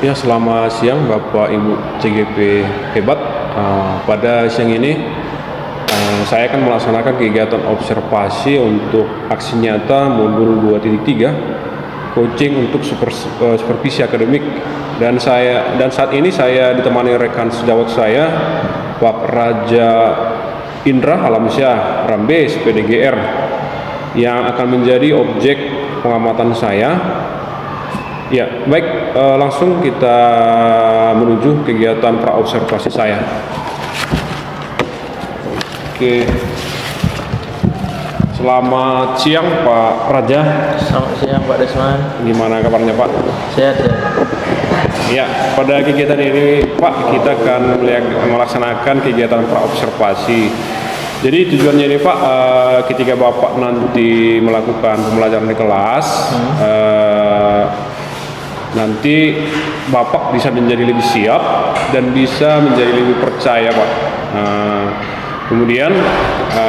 Ya, selamat siang Bapak Ibu CGP hebat. Pada siang ini saya akan melaksanakan kegiatan observasi untuk aksi nyata modul 2.3 coaching untuk supervisi akademik, dan saat ini saya ditemani rekan sejawat saya Pak Raja Indra Alamsyah Rambes PDGR yang akan menjadi objek pengamatan saya. Ya, baik, langsung kita menuju kegiatan praobservasi saya. Oke. Selamat siang Pak Raja. Selamat siang Pak Desman. Gimana kabarnya Pak? Sehat ya? Ya, pada kegiatan ini Pak, kita akan melaksanakan kegiatan praobservasi. Jadi tujuannya ini Pak, ketika Bapak nanti melakukan pembelajaran di kelas, nanti Bapak bisa menjadi lebih siap dan bisa menjadi lebih percaya Pak. Kemudian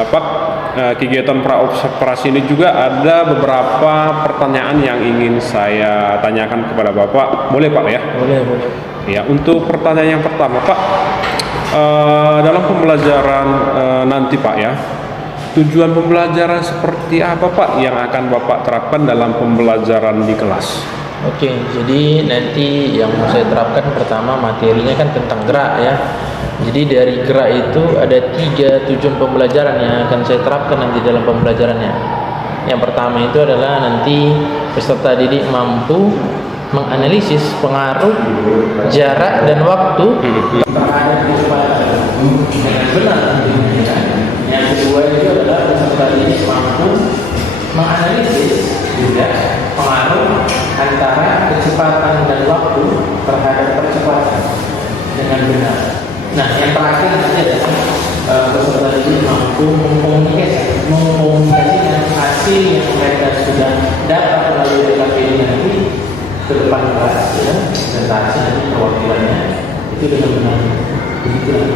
Pak, kegiatan praobservasi ini juga ada beberapa pertanyaan yang ingin saya tanyakan kepada Bapak. Boleh Pak ya? Boleh. Ya, untuk pertanyaan yang pertama Pak, dalam pembelajaran nanti Pak ya, tujuan pembelajaran seperti apa Pak yang akan Bapak terapkan dalam pembelajaran di kelas? Oke, jadi nanti yang mau saya terapkan pertama materinya kan tentang gerak ya. Jadi dari gerak itu ada 3 tujuan pembelajaran yang akan saya terapkan nanti dalam pembelajarannya. Yang pertama itu adalah nanti peserta didik mampu menganalisis pengaruh jarak dan waktu terhadap kecepatan dengan benar. Yang kedua itu adalah peserta didik mampu menganalisis juga pengaruh antara kecepatan dan waktu terhadap percepatan dengan benar. Nah, yang terakhir nanti adalah peserta didik mampu mengkomunikasikan hasil yang mereka sudah dapat melalui DKP ini nanti ke depan kelas ya, presentasi nanti perwakilannya itu dengan benar. Begitulah.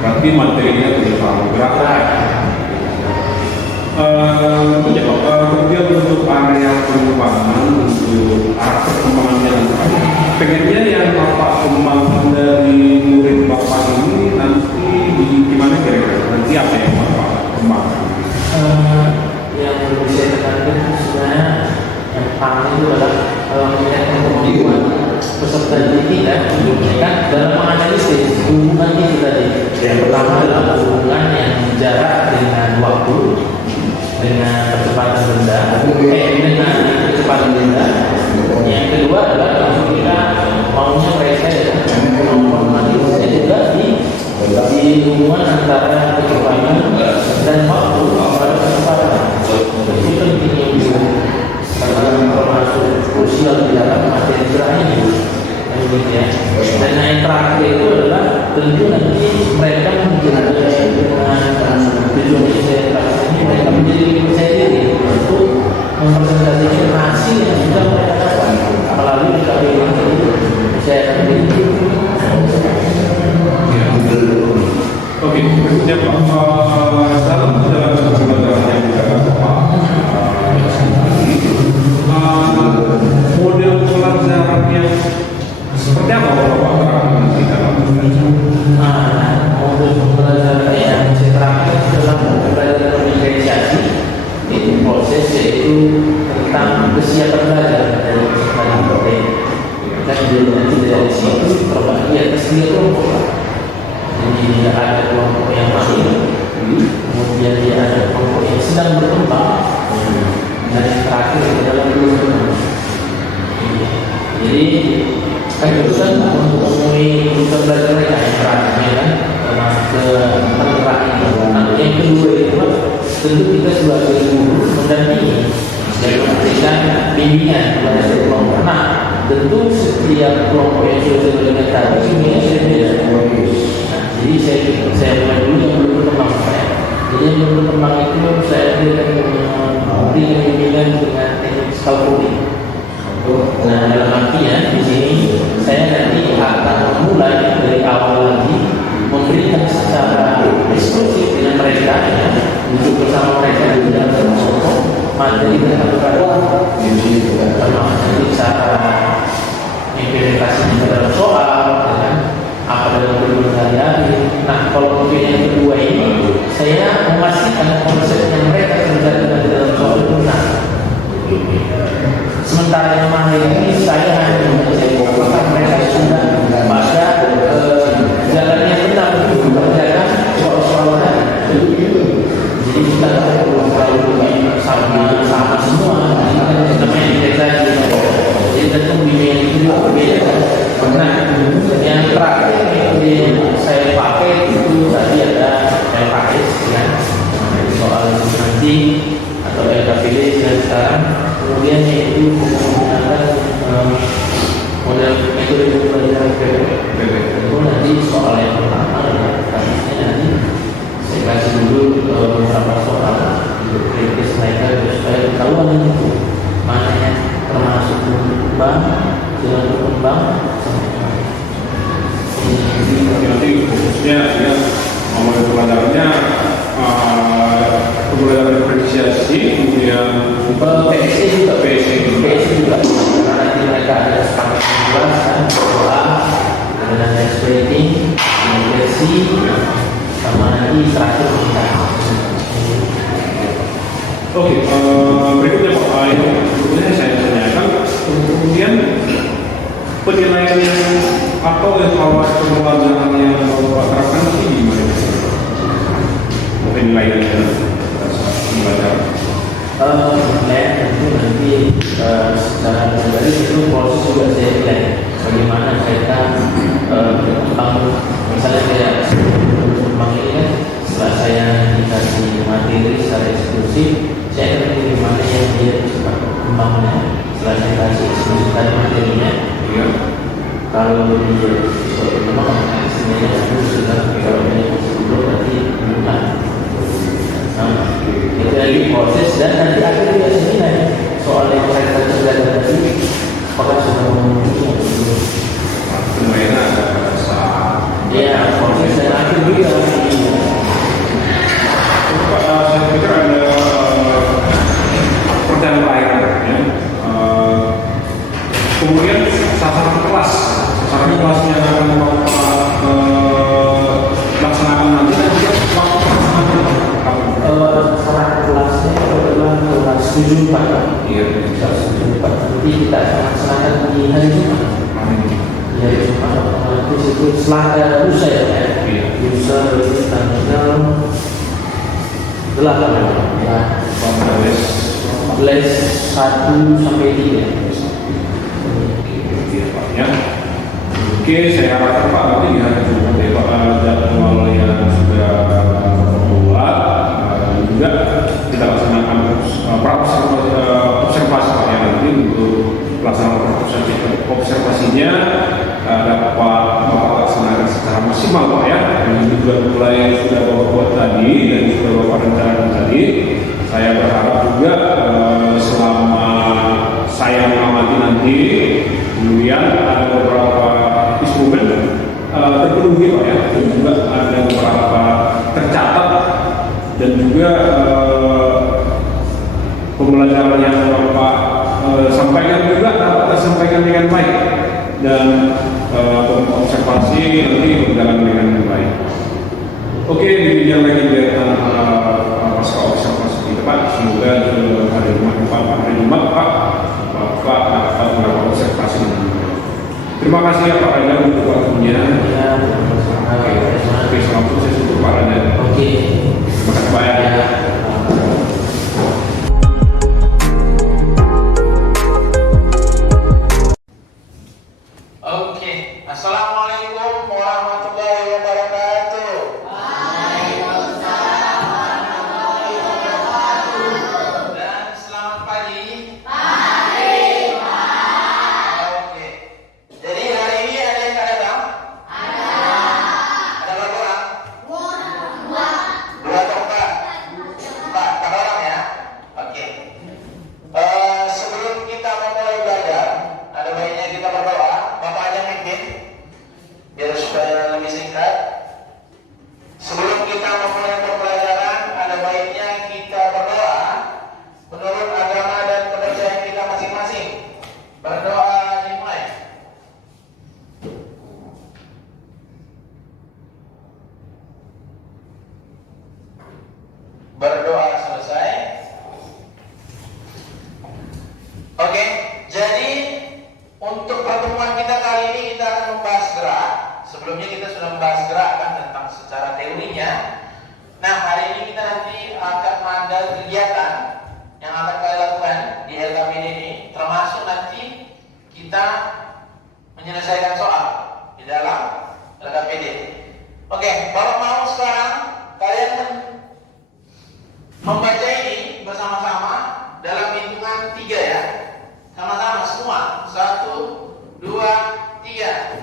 Berarti materinya tidak gerak. Kemudian untuk area pengembangan, untuk arah perkembangannya, pengennya yang Bapak kembangkan dari murid Bapak ini nanti gimana kira-kira? Nanti apa yang Bapak kembangkan? Yang perlu saya tekankan sebenarnya yang pertama itu adalah melihat kemampuan peserta didik kita kan dalam menganalisis hubungan itu tadi. Yang pertama adalah hubungan yang jarak dengan waktu, dengan kecepatan benda, dengan kecepatan benda. Yang kedua adalah kalau kita maunya mereka menganalisisnya juga di hubungan antara kecepatan dan waktu pada kecepatan. Itu pentingnya juga karena termasuk krusial di dalam materi gerak ini. Dan yang terakhir itu adalah tentu nanti mereka menjadi dengan tujuan yang saya terapkan ini, mereka menjadi lebih percaya diri untuk mempresentasikan hasil yang sudah mereka dapat melalui DKP ini. Saya akan beri. Oke, berikutnya Pak, dalam pembelajaran yang dilakukan model pembelajaran yang seperti apa Bapak nanti dalam model pembelajaran yang saya terapkan dalam pembelajaran komunikasi itu proses yaitu tentang kesiapan belajar dari peserta didik. Dan nanti dari situ terbagi atas 3 kelompok. Jadi ada kelompok yang masih, kemudian dia ada kelompok yang sedang berkembang, dan yang terakhir adalah belum berkembang. Jadi kan jurusan untuk memenuhi kebutuhan belajar mereka yang terakhir kan ke penerang ini. Nah, yang kedua itu tentu kita sebagai guru mendampingi dan memberikan bimbingan kepada setiap kelompok. Nah, tentu setiap kelompok yang sudah terlibat tadi bimbingan sudah beda. Jadi saya mulai dulu yang belum berkembang saya. Jadi yang belum berkembang itu saya berikan bimbingan dengan teknik scaffolding. Nah, dalam artinya di sini saya nanti akan memulai dari awal lagi memberikan secara eksklusif dengan mereka ya, duduk bersama mereka di dalam materi dan aturan termasuk cara implementasinya dalam soal, ya kan? Apa dalam kehidupan sehari-hari. Nah, kalau untuk yang kedua ini, saya memastikan konsep yang mereka kerjakan di dalam soal itu benar. Sementara yang mahal ini saya hanya mengecek apakah mereka sudah pada jalan yang benar untuk mengerjakan soal-soal tadi. Jadi kita perlu sama semua. Ini namanya integrasi. Jadi tentu bimbingan itu juga berbeda. Nah, yang terakhir yang saya pakai itu tadi ada LKS, ya, soal nanti atau LKPD dan sekarang. Kemudian yaitu menggunakan model metode pembelajaran PPP. Itu nanti soal yang pertama, kasusnya nanti saya kasih dulu beberapa soal untuk kritis mereka supaya ketahuan itu mana yang termasuk berkembang dengan berkembang. Nanti fokusnya ya model pelajarannya pembelajaran diferensiasi, kemudian PSE juga karena nanti mereka ada sepakat menjelaskan bahwa ada data splitting, integrasi, sama nanti terakhir kita. Oke, berikutnya Pak, ini sebetulnya saya tanyakan kemudian penilaian atau evaluasi pembelajaran yang Bapak terapkan ini gimana? Penilaiannya pembelajaran. Penilaian tentu nanti secara pribadi itu proses juga saya nilai bagaimana mereka berkembang. Misalnya saya berkembang ini kan setelah saya dikasih materi secara eksklusif, saya akan pilih mana yang dia cepat berkembangnya. Setelah saya kasih eksklusif tadi materinya, kalau dia berkembang, sebenarnya aku sudah kalau ini belum berarti bukan. Itu lagi proses dan nanti akhirnya dia nilai soal yang mereka kerjakan tadi apakah sudah memenuhi. Sebenarnya ada saat ya proses dan akhir juga. Saya pikir ada pertanyaan terakhir ya. Kemudian sasaran kelasnya akan laksanakan nanti dan juga waktu pelaksanaan sasaran kelasnya adalah kelas 74. Iya, kelas 74. Nanti kita akan laksanakan di hari Jumat. Di hari Jumat otomatis itu setelah lusa ya. Lusa itu tanggal 8 ya. 14 1 sampai 3. Ya. Oke, saya harapkan Pak nanti di hari Jumat ya Pak jadwal yang sudah membuat juga kita laksanakan observasi Pak ya nanti untuk pelaksanaan observasinya dapat Bapak laksanakan secara maksimal Pak ya. Dan juga mulai sudah Bapak buat tadi dan sudah Bapak rencanakan tadi. Saya berharap juga selama saya mengamati nanti kemudian ada beberapa instrumen terpenuhi Pak ya, dan juga ada beberapa tercatat dan juga pembelajaran yang Bapak sampaikan juga dapat tersampaikan dengan baik dan observasi nanti berjalan dengan baik. Oke, demikian lagi kegiatan pasca observasi kita Pak. Semoga hari Jumat Pak Bapak dapat melakukan observasi dengan baik. Terima kasih ya Pak Raja untuk waktunya. Oke, selamat sukses untuk Pak Raja. Oke. Terima kasih Pak ya. Oke, assalamualaikum warahmatullahi wabarakatuh. Waalaikumsalam warahmatullahi wabarakatuh. Dan selamat pagi. Oke. Jadi hari ini ada yang tak datang? Ada. Oke, jadi untuk pertemuan kita kali ini kita akan membahas gerak. Sebelumnya kita sudah membahas gerak kan tentang secara teorinya. Nah, hari ini kita nanti akan ada kegiatan yang akan kalian lakukan di LKPD ini, termasuk nanti kita menyelesaikan soal di dalam LKPD. Oke, kalau mau sekarang kalian membaca ini bersama-sama dalam hitungan 3 ya. Sama-sama semua. 1, 2, 3.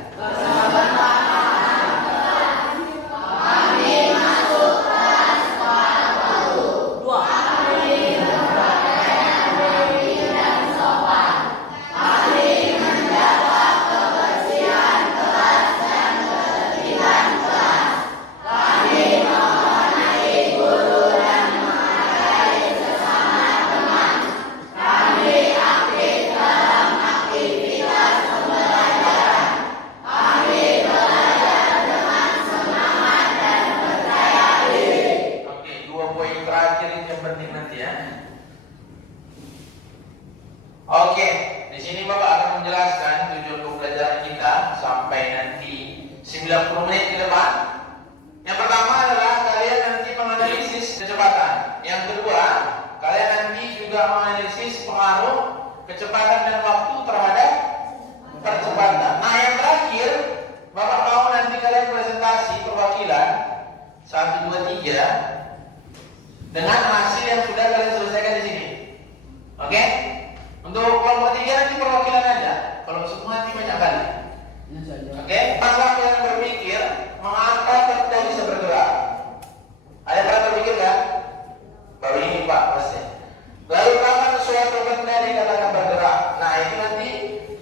Oke, di sini Bapak akan menjelaskan tujuan pembelajaran kita sampai nanti 90 menit ke depan. Yang pertama adalah kalian nanti menganalisis kecepatan. Yang kedua, kalian nanti juga menganalisis pengaruh kecepatan dan waktu terhadap percepatan. Nah, yang terakhir, Bapak mau nanti kalian presentasi perwakilan 1, 2, 3 dengan hasil yang sudah kalian selesaikan di sini. Oke? Untuk kelompok 3 nanti perwakilan aja. Kalau semua nanti banyak kali. Oke? Masa kalian berpikir mengapa kita bisa bergerak? Ada yang berpikir kan? Baru ini Pak pasti. Lalu kapan suatu benda dikatakan bergerak? Nah, itu nanti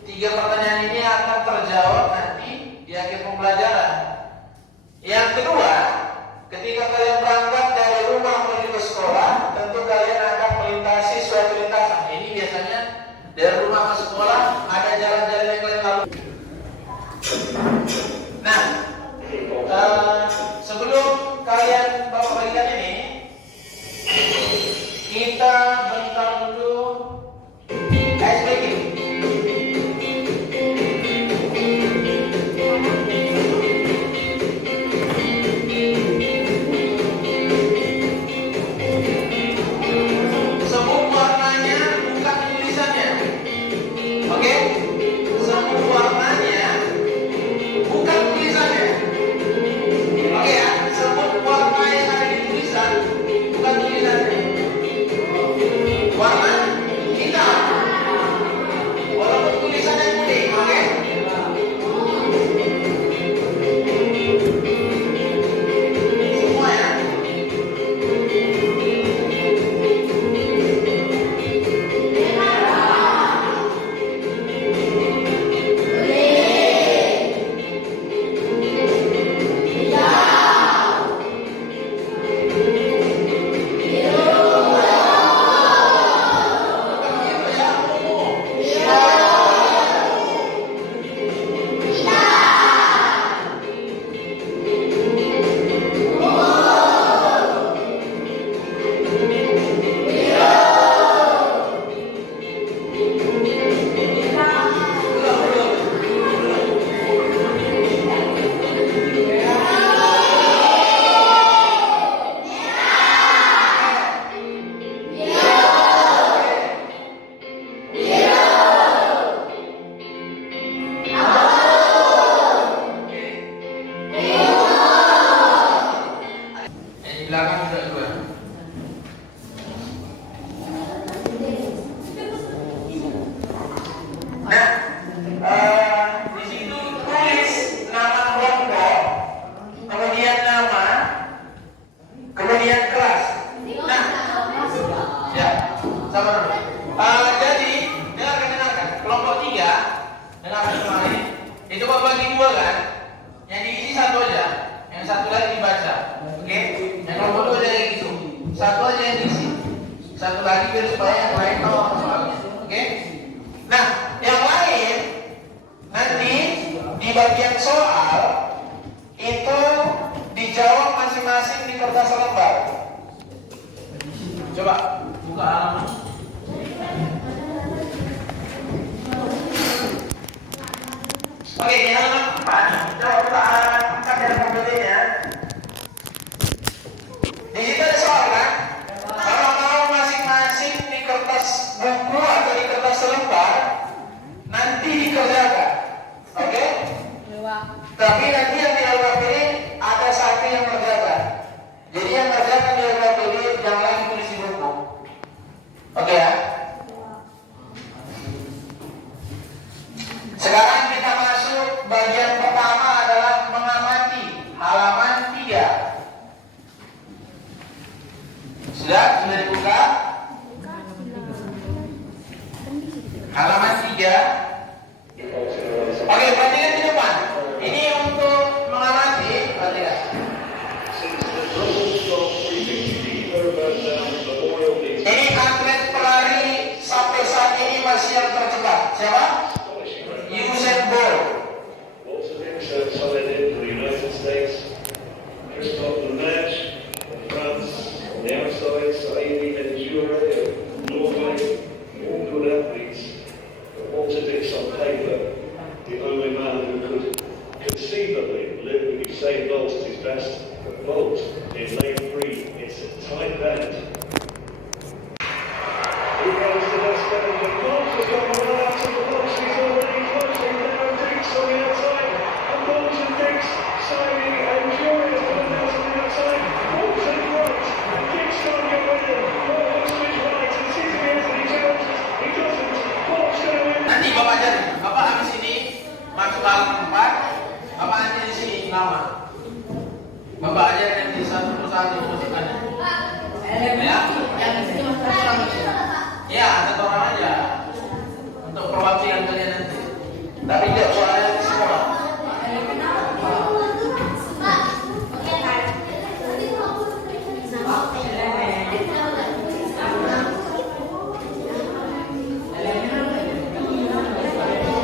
3 pertanyaan ini akan terjawab nanti di akhir pembelajaran. Yang kedua, ketika kalian berangkat dari rumah menuju ke sekolah, tentu kalian akan melintasi suatu lintasan. Ini biasanya dari rumah ke sekolah ada jalan-jalan yang kalian lalui. Nah, sebelum kalian bawa balikan ini, kita bentar dulu ice breaking. Oke, di halaman 4, coba kita angkat dari komputernya. Di situ ada soal kan? Kalau mau masing-masing di kertas buku atau di kertas selembar, nanti dikerjakan. Oke? Tapi nanti yang di LKPD ada satu yang kerjakan. Jadi yang kerjakan di LKPD jangan lagi tulis di buku. Oke ya? Sekarang kita masuk bagian pertama adalah mengamati halaman 3. Sudah dibuka? Halaman 3. Oke, perhatikan di depan. Ini untuk mengamati, perhatikan. Ini atlet pelari sampai saat ini masih yang tercepat. Siapa? Usain Bolt. The only man who could conceivably live with Usain Bolt at his best, but Bolt in lane 3, it's a tight bend. Here goes the best bend, and Bolt has got the run out of the box, he's already closing down Dix on the outside, and Bolt and Dix signing a furious run out on the outside. Bolt to the right, and Dix can't get with him. Bolt looks to his right, and sees the Anthony Jones, he doesn't. Bolt's going to win. Nanti Bapak jadi, Bapak habis ini masuk halaman 4, Bapak aja di sini nama. Bapak aja nanti satu persatu masukkan. Ya? Ya, satu orang aja untuk perwakilan kalian nanti. Tapi tidak soalnya di sekolah.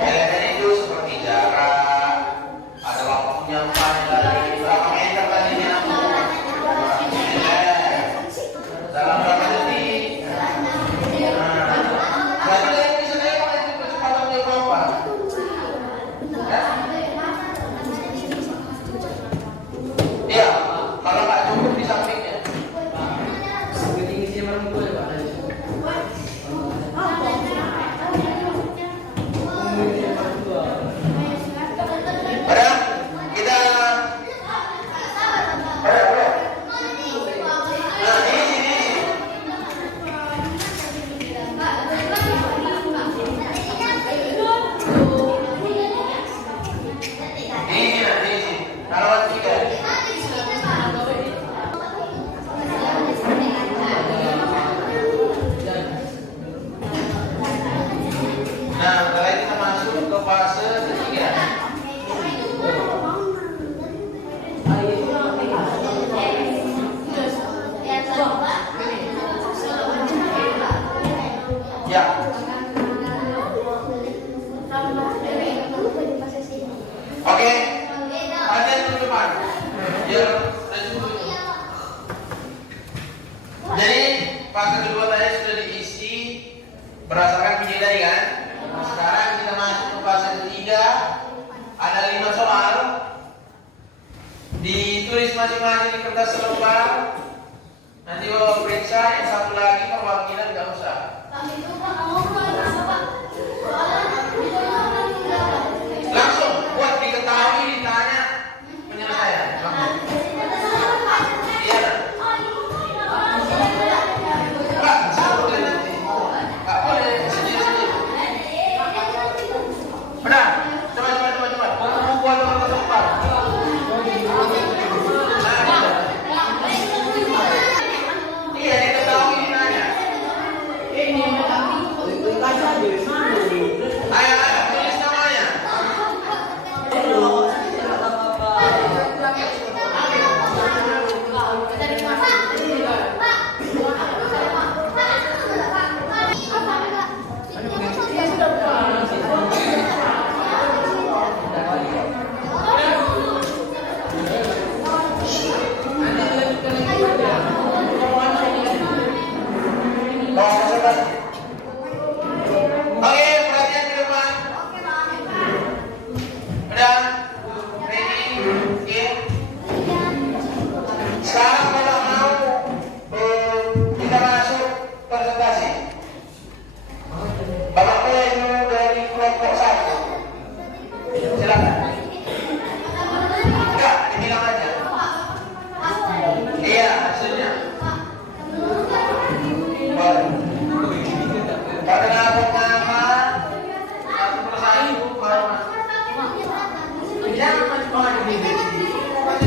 Elemen itu seperti jarak, ada lampu penyampaian dari berapa meter tadinya, dalam berapa detik. Berarti kalian bisa lihat itu kecepatannya berapa? Ya? Iya, kalau nggak cukup di sampingnya. Ada? Kita ada. Nah, ini sini. Ini. Halaman 3. Nah, setelah kita masuk ke fase ketiga. Ya. Oke. Ada di depan. Biar jadi fase kedua tadi sudah diisi berdasarkan video tadi kan. Sekarang kita masuk ke fase ketiga. Ada 5 soal. Ditulis masing-masing di kertas selembar. Nanti bawa periksa. Yang satu lagi perwakilan nggak usah. Langsung buat diketahui ditanya penyelesaian. Iya. Pak, saya boleh nanti. Pak, boleh sendiri. Benar. Coba. Buku atau kertas selembar. Iya, diketahui ditanya. Ayo, tulis namanya. Oke, perhatian di depan.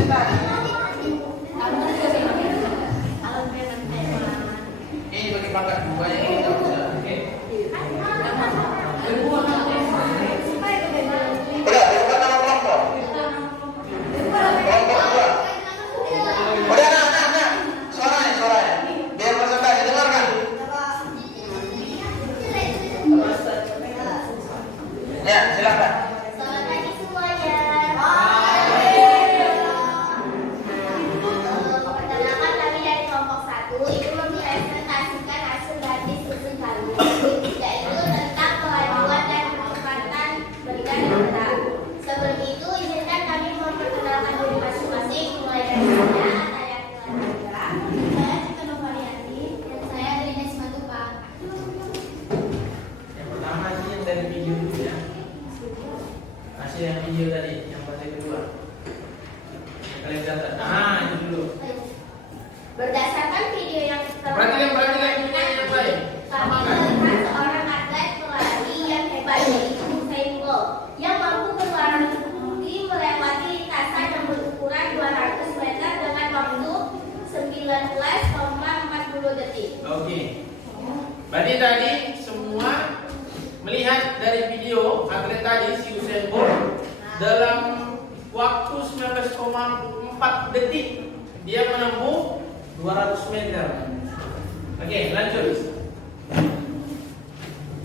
presentasi. Ini bagi pangkat 2 yang kita udah. Oke. Udah, bukan nama kelompok. Kelompok 2. Udah, nah. Suaranya. Biar presentasi dengarkan. Ya, silakan. Selamat pagi semuanya. Perkenalkan kami dari kelompok 1 itu mempresentasikan hasil dari susun kami, yaitu tentang kemajuan dan percepatan berikan data. Sebelum itu izinkan kami memperkenalkan diri masing-masing, mulai dari saya Cika Novarianti, dan saya Rina Simatupang. Yang pertama sih yang dari video dulu ya. Hasil yang video tadi, yang fase kedua. Yang kalian catat. Itu dulu. Berdasarkan video yang Perhatikan videonya yang lain. kami melihat seorang atlet pelari yang hebat yaitu Usain Bolt yang mampu berlari melewati lintasan yang berukuran 200 meter dengan waktu 19,40 detik. Oke. Berarti tadi semua melihat dari video atlet tadi si Usain Bolt dalam waktu 19,4 detik dia menempuh 200 meter. Oke, lanjut.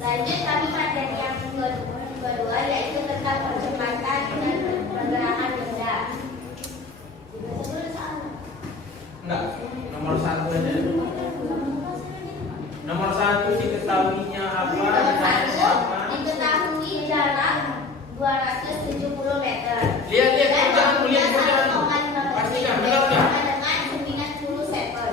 Lanjut kami materi yang kedua yaitu tentang percepatan dan pergerakan benda. Enggak, nomor 1 aja. Nomor 1 diketahuinya apa? Nomor Ditanya 1 apa? diketahui jarak 270 meter. Lihat, Dan jangan waktunya melihat. 1,5 Pastikan, detik benar nggak? sama dengan 90 second.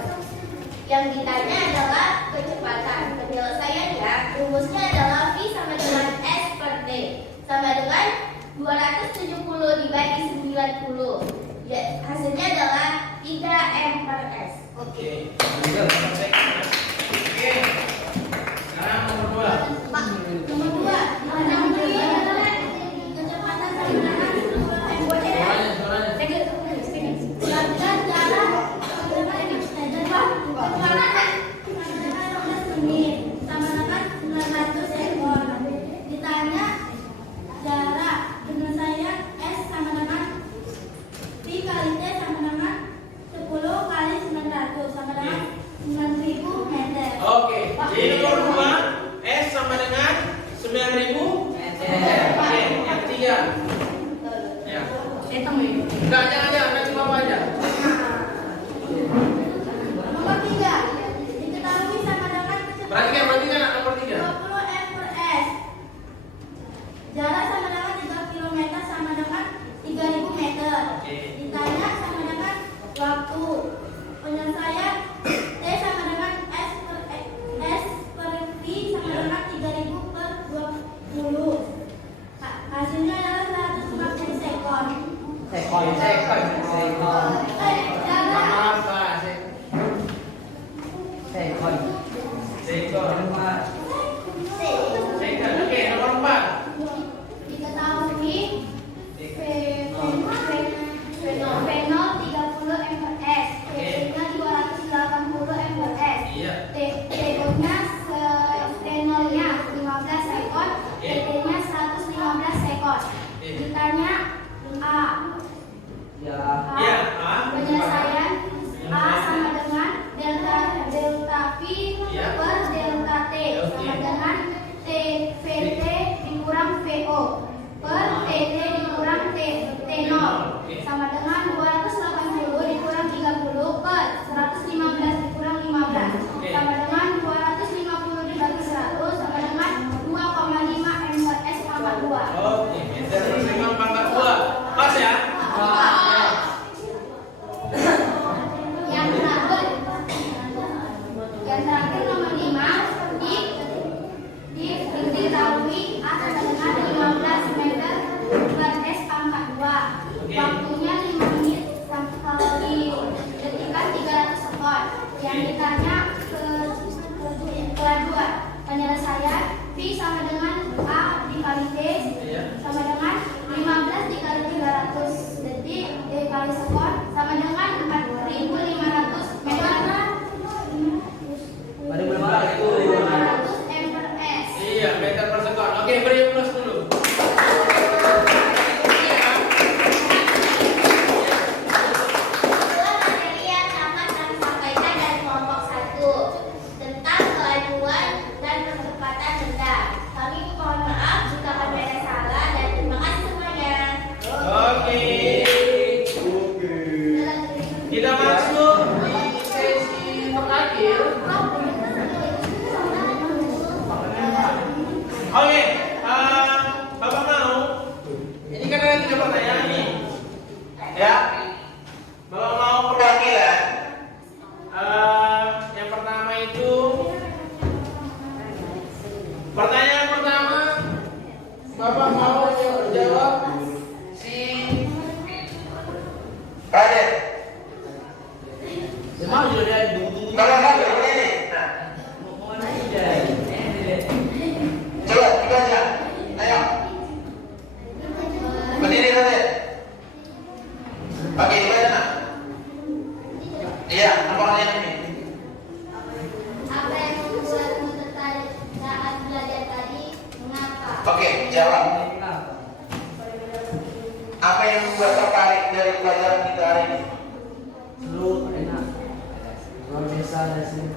Yang ditanya adalah kecepatan. Penyelesaiannya rumusnya adalah V sama dengan S per T sama dengan 270 dibagi 90. Ya, hasilnya adalah 3 M per S. Oke. Oke. Sekarang nomor 2. Pak, nomor 2 adalah kecepatan pergerakan ditanya jarak penyelesaian S sama dengan V kali T sama dengan 10 kali 900 sama dengan 9.000 meter. Oke. Jadi nomor 2 S sama dengan 9.000 meter. Oke, yang ketiga. Ya. Enggak, jangan kasih Bapak aja. Nomor 3 diketahui sama dengan kecepatan Perhatikan nomor 3. 20 M per S. Jarak sama dengan 3 km sama dengan 3.000 meter. Oke. Ditanya sama dengan waktu penyelesaian T sama dengan S per V sama dengan 3.000 per 20. Hasilnya adalah 150 sekon. Jarak Apa? Sekon. Oke, nomor 4. diketahui P0 30 M per S, T-nya 280 M per S, Iya. T-nya 15 sekon, T-nya 115 sekon. Ditanya A. Ya, A. Penyelesaian A sama dengan delta V Ya. per delta T sama dengan TVT dikurang VO per TT dikurang T0 sama dengan 280 dikurang 30 per 115 dikurang 15 sama dengan 250 dibagi 100 sama dengan 2,5 M per S pangkat 2. Oke, meter per second pangkat 2. Pas ya? Yang terakhir nomor 5 diketahui A sama dengan 15 meter per S pangkat 2. Waktunya 5 menit sampai detikan 300 sekon. Yang ditanya kedua penyelesaian V sama dengan A dikali T sama dengan 15 dikali 300 detik kali sekon Kita masuk di sesi terakhir. Oke, Bapak mau? Ini kan ada 3 pertanyaan nih, ya. Bapak mau perwakilan? Yang pertama itu, pertanyaan pertama, Bapak mau jawab si Raden. Mau juga dia dulu. Kalau nggak ini, nah. Coba kita aja, ayo. Berdiri Raden. Oke, gimana nak? Iya, apa yang ini? Apa yang membuatmu tertarik saat belajar tadi? Mengapa? Oke, jawab. Apa yang membuat tertarik dari pelajaran kita hari ini? Seru, enak. Luar biasa dari sini.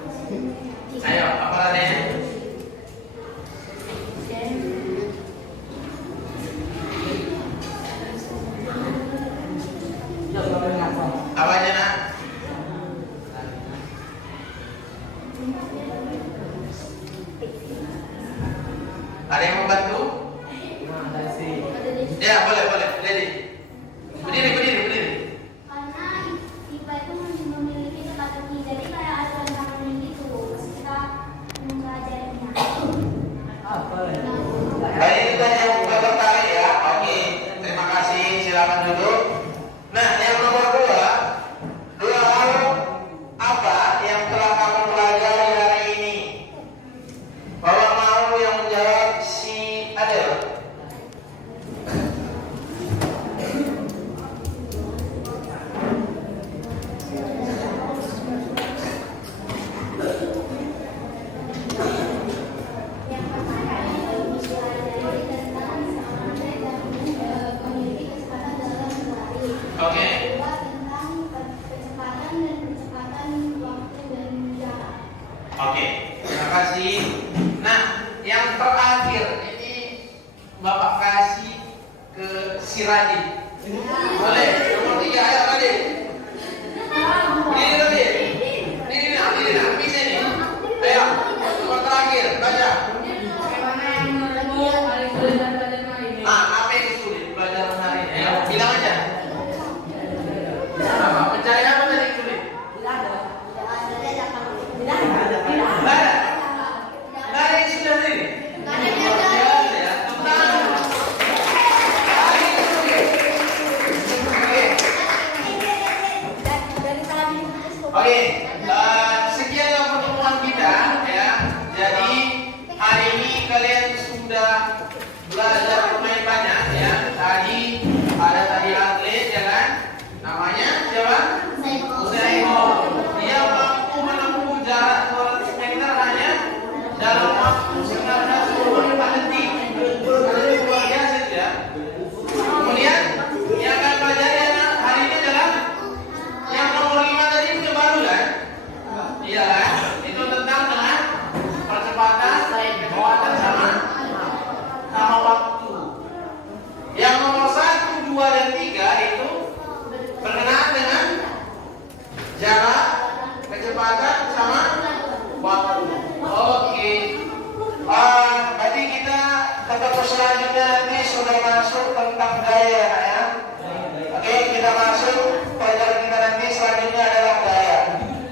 Ayo, apa Raden? Ya, Bapak ngapa? Apa aja nak? Ada yang membantu? Terima kasih. Ya, boleh, boleh. Jadi, berdiri. Karena IPA itu memiliki teka-teki, jadi kayak ada tantangan gitu pas kita mempelajarinya. Apa ya? Baik, itu tadi yang membuat tertarik ya. Oke, terima kasih. Silakan duduk. Nah, yang nomor 2 hal apa yang telah kamu pelajari hari ini? Bapak mau yang menjawab si Adel. Yang pertama itu mempelajari tentang sampai dan memiliki kecepatan dalam berlari. Oke. Kedua tentang kecepatan dan percepatan waktu dan jarak. Oke, terima kasih. Nah, yang terakhir ini Bapak kasih ke si Radit. Boleh, nomor 3 ayo Radit. Ini Radit. Ini bisa nih. Ayo, nomor terakhir baca. Apa yang sulit pelajaran hari ini? Ayo, bilang aja. Apa? Mencari apa tadi yang sulit? Nggak ada yang sudah ini. Ya, tentang hari ini sulit. Oke, sekianlah pertemuan kita ya. Jadi hari ini kalian sudah belajar lumayan banyak ya. Tadi ada atlet ya kan? Namanya siapa? Usaimo. Dia mampu menempuh jarak 200 meter hanya dalam waktu 19,4 detik. Luar biasa ya. Kemudian yang akan pelajari hari ini adalah yang nomor 5 tadi itu baru kan? Iya kan? Itu tentang dengan percepatan, kecepatan sama waktu. Yang nomor 1, 2, dan 3 itu berkenaan dengan jarak, kecepatan sama waktu. Oke. Tadi kita ketemu selanjutnya nanti sudah masuk tentang gaya ya. Oke, kita masuk pelajaran kita nanti selanjutnya adalah gaya.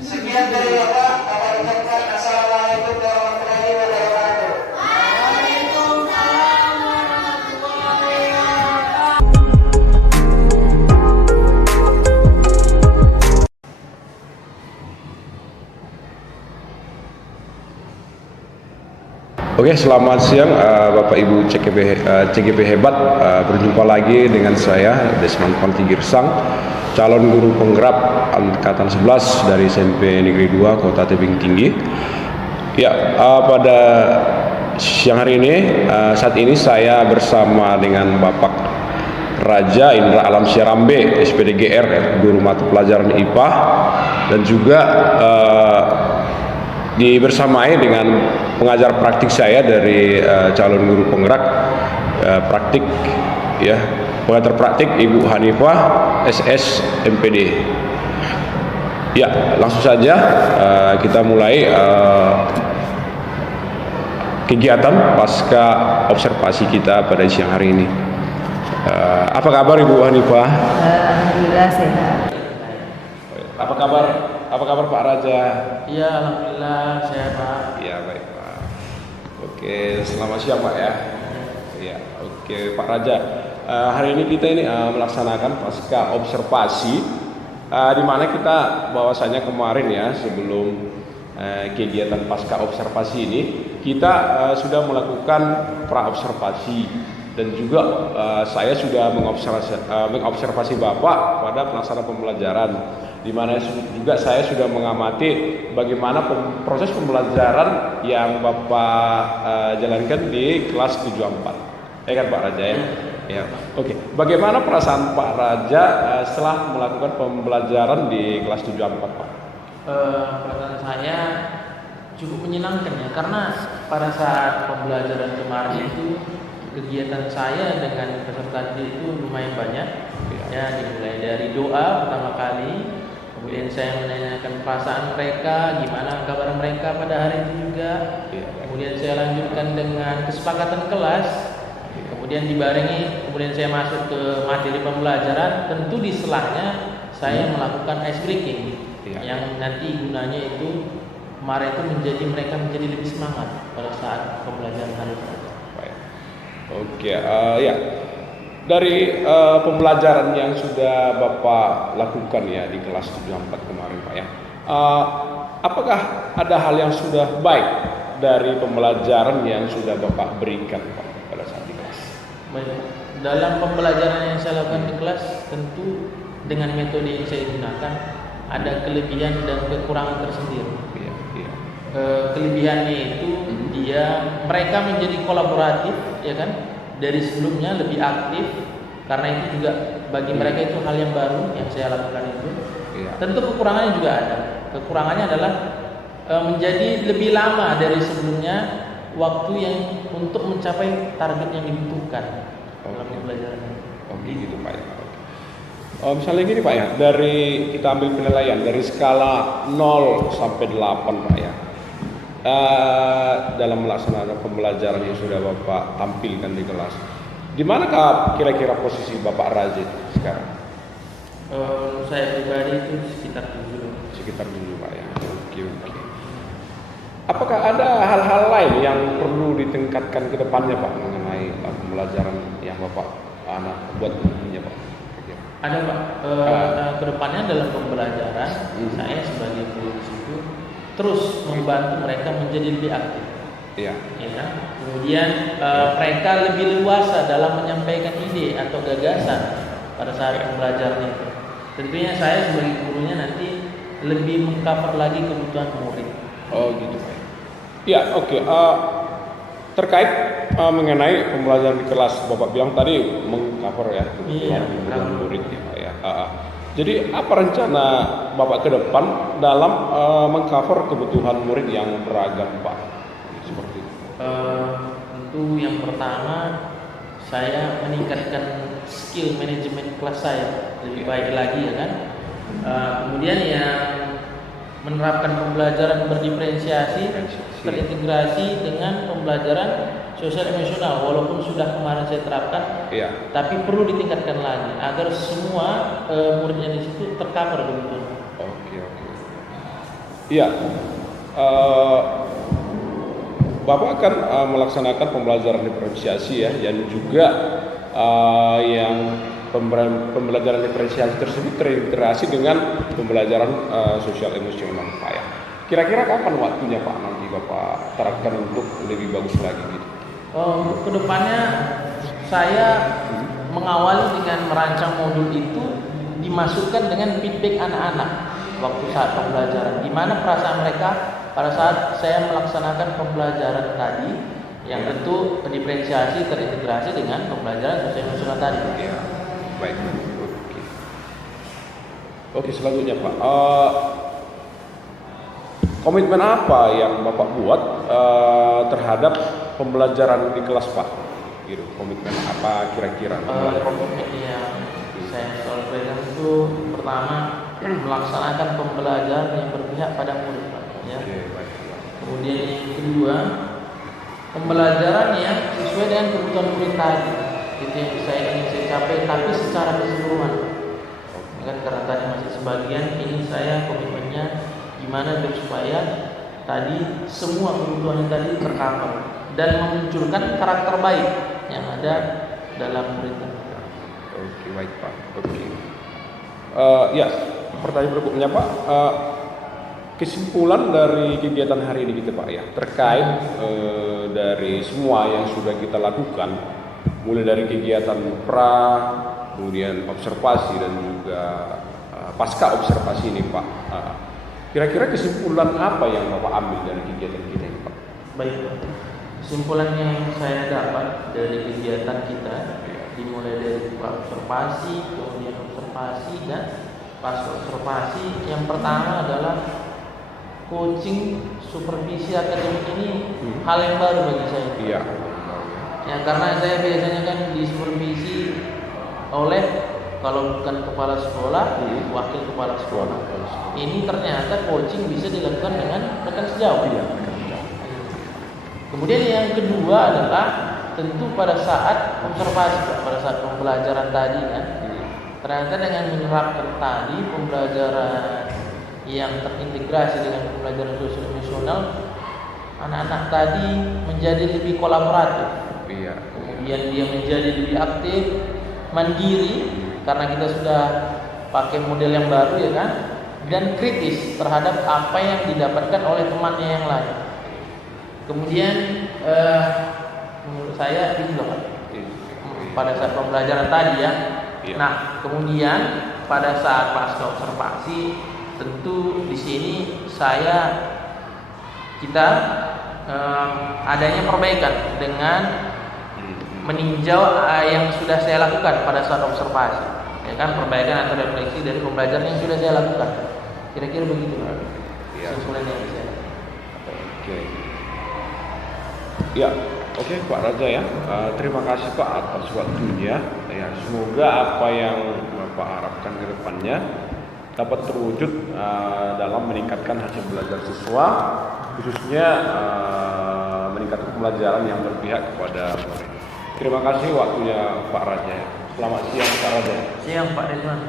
Sekian dari Bapak. Kami ucapkan assalamualaikum warahmatullahi wabarakatuh. Oke, selamat siang Bapak Ibu CGP hebat. Berjumpa lagi dengan saya Desmond Pantigirsang, calon guru penggerak angkatan 11 dari SMP Negeri 2 Kota Tebing Tinggi. Ya, pada siang hari ini saat ini saya bersama dengan Bapak Raja Indra Alam Syarambe, SPDGR, guru mata pelajaran IPA, dan juga dibersamai dengan pengajar praktik saya dari calon guru penggerak praktik ya pengajar praktik Ibu Hanifah SS MPD. Ya, langsung saja kita mulai kegiatan pasca observasi kita pada siang hari ini. Apa kabar Ibu Hanifah? Alhamdulillah sehat. Apa kabar Pak Raja? Iya, alhamdulillah sehat Pak. Iya, baik Pak. Oke, selamat siang Pak ya. Iya, oke Pak Raja. Hari ini kita melaksanakan pasca observasi, di mana kita bahwasanya kemarin ya sebelum kegiatan pasca observasi ini kita sudah melakukan pra observasi dan juga saya sudah mengobservasi Bapak pada pelaksanaan pembelajaran, di mana juga saya sudah mengamati bagaimana proses pembelajaran yang Bapak jalankan di kelas 74. Ya kan Pak Raja ya? Ya. Oke. Bagaimana perasaan Pak Raja setelah melakukan pembelajaran di kelas 74 Pak? Perasaan saya cukup menyenangkan ya, karena pada saat pembelajaran kemarin itu kegiatan saya dengan peserta didik itu lumayan banyak. Ya, dimulai dari doa pertama kali, kemudian saya menanyakan perasaan mereka, gimana kabar mereka pada hari itu juga. Kemudian saya lanjutkan dengan kesepakatan kelas. Kemudian dibarengi, kemudian saya masuk ke materi pembelajaran. Tentu di selahnya saya melakukan ice breaking, yang nanti gunanya itu kemarin itu mereka menjadi lebih semangat pada saat pembelajaran hari itu. Oke, ya dari pembelajaran yang sudah Bapak lakukan ya di kelas 74 kemarin Pak ya, apakah ada hal yang sudah baik dari pembelajaran yang sudah Bapak berikan Pak pada saat di kelas? Baik. Dalam pembelajaran yang saya lakukan di kelas, tentu dengan metode yang saya gunakan ada kelebihan dan kekurangan tersendiri. Kelebihannya itu mereka menjadi kolaboratif, ya kan, dari sebelumnya lebih aktif, karena itu juga bagi mereka itu hal yang baru yang saya lakukan itu. Tentu kekurangannya juga ada. Kekurangannya adalah menjadi lebih lama dari sebelumnya waktu yang untuk mencapai target yang dibutuhkan dalam pembelajaran ini. Oke, gitu Pak ya. Misalnya gini Pak ya, dari kita ambil penilaian dari skala 0 sampai 8 Pak ya, dalam melaksanakan pembelajaran yang sudah Bapak tampilkan di kelas, di manakah kira-kira posisi Bapak Razid sekarang? Saya pribadi itu sekitar 7. Sekitar 7 Pak ya. Oke. Apakah ada hal-hal lain yang perlu ditingkatkan ke depannya Pak mengenai pembelajaran yang Bapak buat nantinya Pak? Ada Pak. Kedepannya dalam pembelajaran saya sebagai guru di situ terus membantu mereka menjadi lebih aktif. Iya. Ya. Kemudian mereka lebih leluasa dalam menyampaikan ide atau gagasan pada saat pembelajaran itu. Tentunya saya sebagai gurunya nanti lebih mengcover lagi kebutuhan murid. Oh gitu Pak. Ya, oke. Terkait mengenai pembelajaran di kelas, Bapak bilang tadi mengcover ya kebutuhan murid ya Pak ya. Jadi apa rencana Bapak ke depan dalam mengcover kebutuhan murid yang beragam Pak? Seperti itu. Tentu yang pertama saya meningkatkan skill manajemen kelas saya lebih baik lagi ya kan. Kemudian yang menerapkan pembelajaran berdiferensiasi, terintegrasi dengan pembelajaran sosial emosional, walaupun sudah kemarin saya terapkan, tapi perlu ditingkatkan lagi agar semua muridnya di situ tercover betul. Oke. Iya. Bapak akan melaksanakan pembelajaran diferensiasi ya, dan juga yang pembelajaran diferensiasi tersebut terintegrasi dengan pembelajaran sosial emosional Pak ya. Kira-kira kapan waktunya Pak nanti Bapak terapkan untuk lebih bagus lagi gitu? Untuk kedepannya saya mengawali dengan merancang modul itu dimasukkan dengan feedback anak-anak waktu saat pembelajaran. Gimana perasaan mereka pada saat saya melaksanakan pembelajaran tadi, yang tentu diferensiasi terintegrasi dengan pembelajaran sosial emosional tadi. Ya, baik. Oke, selanjutnya Pak. Komitmen apa yang Bapak buat terhadap pembelajaran di kelas Pak? gitu. Komitmen apa kira-kira? Komitmen yang saya selalu pegang itu pertama melaksanakan pembelajaran yang berpihak pada murid, Pak. Ya. Oke, baik. Kemudian yang kedua, pembelajaran yang sesuai dengan kebutuhan murid tadi. Itu yang ingin saya capai, tapi secara keseluruhan. Kan karena tadi masih sebagian, ini saya komitmennya gimana biar supaya tadi semua kebutuhan yang tadi tercover dan memunculkan karakter baik yang ada dalam murid. Oke, baik Pak. Oke. Ya, pertanyaan berikutnya Pak. Kesimpulan dari kegiatan hari ini kita Pak ya, terkait dari semua yang sudah kita lakukan, mulai dari kegiatan pra, kemudian observasi dan juga pasca observasi ini Pak. Kira-kira kesimpulan apa yang Bapak ambil dari kegiatan kita ini Pak? Baik, kesimpulan yang saya dapat dari kegiatan kita dimulai dari observasi, kemudian observasi dan pasca observasi. Yang pertama adalah coaching supervisi akademik ini hal yang baru bagi saya. Iya. Ya, karena saya biasanya kan disupervisi oleh kalau bukan kepala sekolah, wakil kepala sekolah. Ini ternyata coaching bisa dilakukan dengan rekan sejawat. Kemudian yang kedua adalah tentu pada saat observasi, pada saat pembelajaran tadi kan, ternyata dengan menerapkan tadi pembelajaran yang terintegrasi dengan pembelajaran sosial emosional, anak-anak tadi menjadi lebih kolaboratif. Iya. Kemudian dia menjadi lebih aktif, mandiri karena kita sudah pakai model yang baru ya kan, dan kritis terhadap apa yang didapatkan oleh temannya yang lain. Kemudian menurut saya itu loh Pak, pada saat pembelajaran tadi ya. Nah kemudian pada saat pasca observasi, tentu di sini kita adanya perbaikan dengan meninjau yang sudah saya lakukan pada saat observasi, ya kan, perbaikan atau refleksi dari pembelajaran yang sudah saya lakukan. Kira-kira begitu Pak. Kesimpulan yang saya. Oke. Ya, oke Pak Raja ya. Terima kasih Pak atas waktunya. Ya, semoga apa yang Bapak harapkan ke depannya dapat terwujud dalam meningkatkan hasil belajar siswa, khususnya meningkatkan pembelajaran yang berpihak kepada murid. Terima kasih waktunya Pak Raja. Selamat siang Pak Raja. Siang Pak Ridwan.